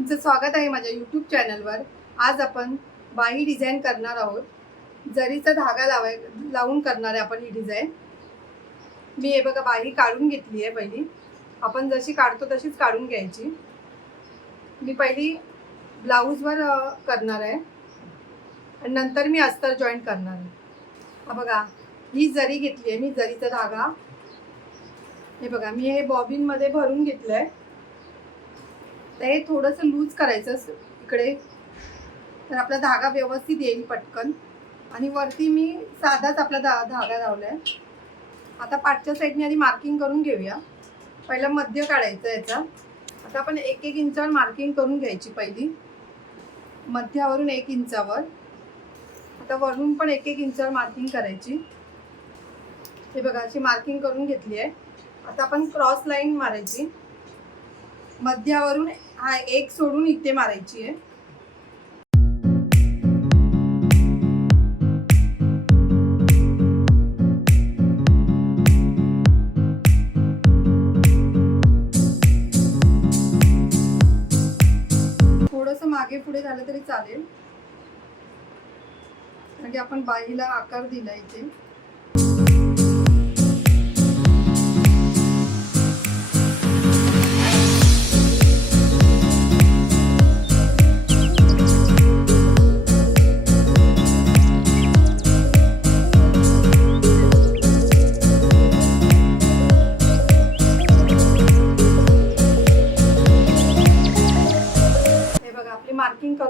तुमचं स्वागत आहे माझ्या यूट्यूब चॅनलवर आज आपण बाही डिझाईन करणार आहोत. जरीचा धागा लावाय लावून करणार आहे आपण ही डिझाईन मी हे बघा बाही काढून घेतली आहे पहिली. आपण जशी काढतो तशीच काढून घ्यायची. मी पहिली ब्लाऊजवर करणार आहे. आणि नंतर मी अस्तर जॉईन करणार आहे. बघा ही जरी घेतली आहे मी जरीचा धागा. हे बघा मी हे बॉबिनमध्ये भरून घेतलं आहे तर हे थोडंसं लूज करायचं इकडे. तर आपला धागा व्यवस्थित येईल पटकन. आणि वरती मी साधाच आपला धा धागा लावला आहे आता पाठच्या साईडने आधी मार्किंग करून घेऊया. पहिला मध्य काढायचं याचा. आता आपण एक एक इंचावर मार्किंग करून घ्यायची पहिली. मध्यावरून एक इंचावर. आता वरून पण एक एक इंचावर मार्किंग करायची. हे बघा अशी मार्किंग करून घेतली आहे. आता आपण क्रॉस लाईन मारायची. मध्यावरून हा एक सोडून इथे मारायची आहे. थोडस मागे पुढे झालं तरी चालेल. म्हणजे आपण बाईला आकार दिला इथे.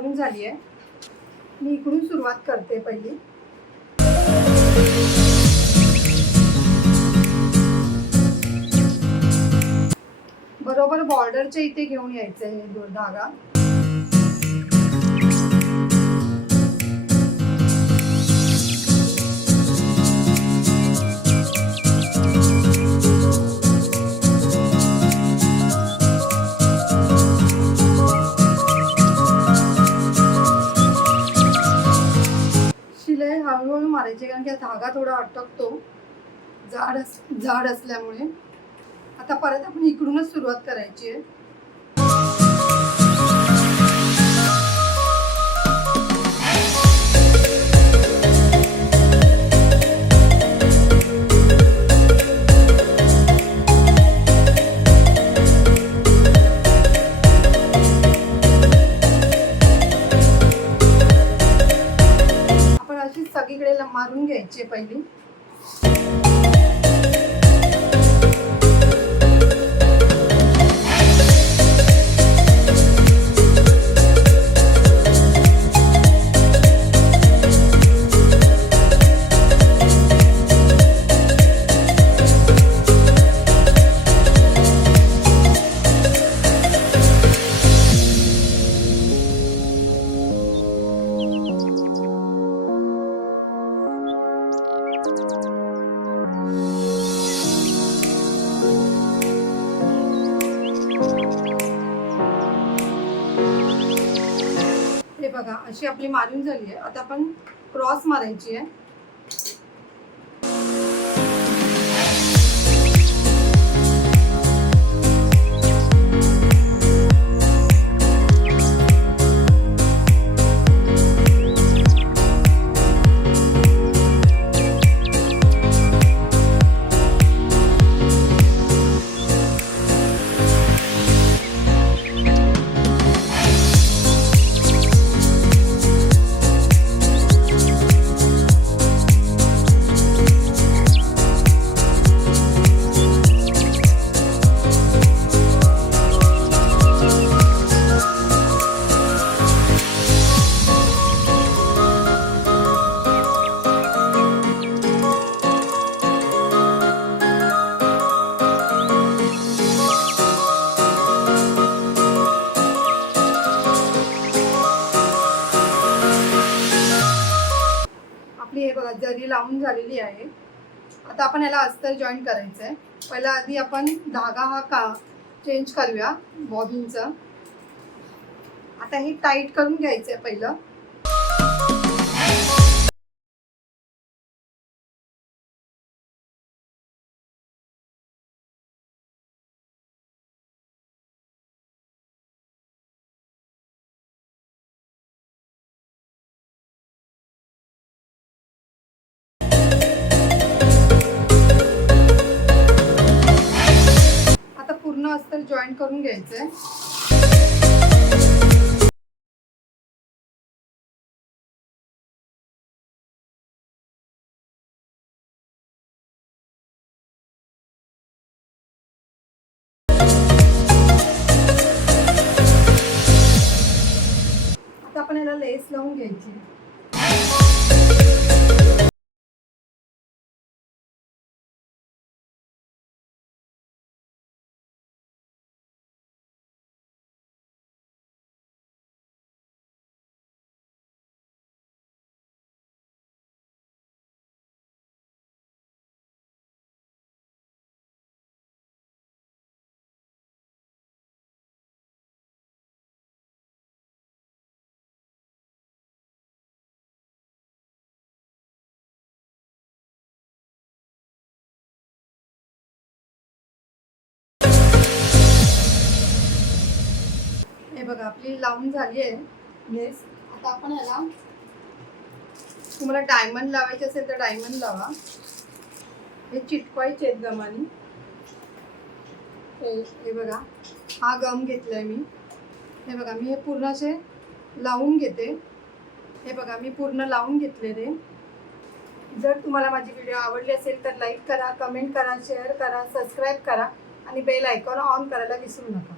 करून झाली आहे. मी इकडून सुरुवात करते पहिली. बरोबर बॉर्डरच्या इथे घेऊन यायचं आहे धागा मारायचे कारण की धागा थोडा अटकतो. जाड अस जाड असल्यामुळे. आता परत आपण इकडूनच सुरुवात करायची आहे. मारून घ्यायचे पहिली. हे बघा अशी आपली मारून झाली आहे. आता आपण क्रॉस मारायची आहे. लावून झालेली आहे. आता आपण याला अस्तर जॉईन करायचं आहे पहिला आधी आपण धागा हा का चेंज करूया बॉबिनचा आता हे टाईट करून घ्यायचं आहे पहिलं. अस्तर जॉईन करून घ्यायचं आहे आता आपण याला लेस लावून घ्यायची. बघा आपली लावून झाली आहे. लेस आता आपण ह्याला तुम्हाला डायमंड लावायचे असेल तर डायमंड लावा. हे चिटकवायचे आहेत गमानी. हे बघा हा गम घेतलाय मी. हे बघा मी हे पूर्ण असे लावून घेते. हे बघा मी पूर्ण लावून घेतले ते. जर तुम्हाला माझी व्हिडिओ आवडली असेल तर लाईक करा कमेंट करा शेअर करा सबस्क्राईब करा आणि बेल आयकॉन ऑन करायला विसरू नका.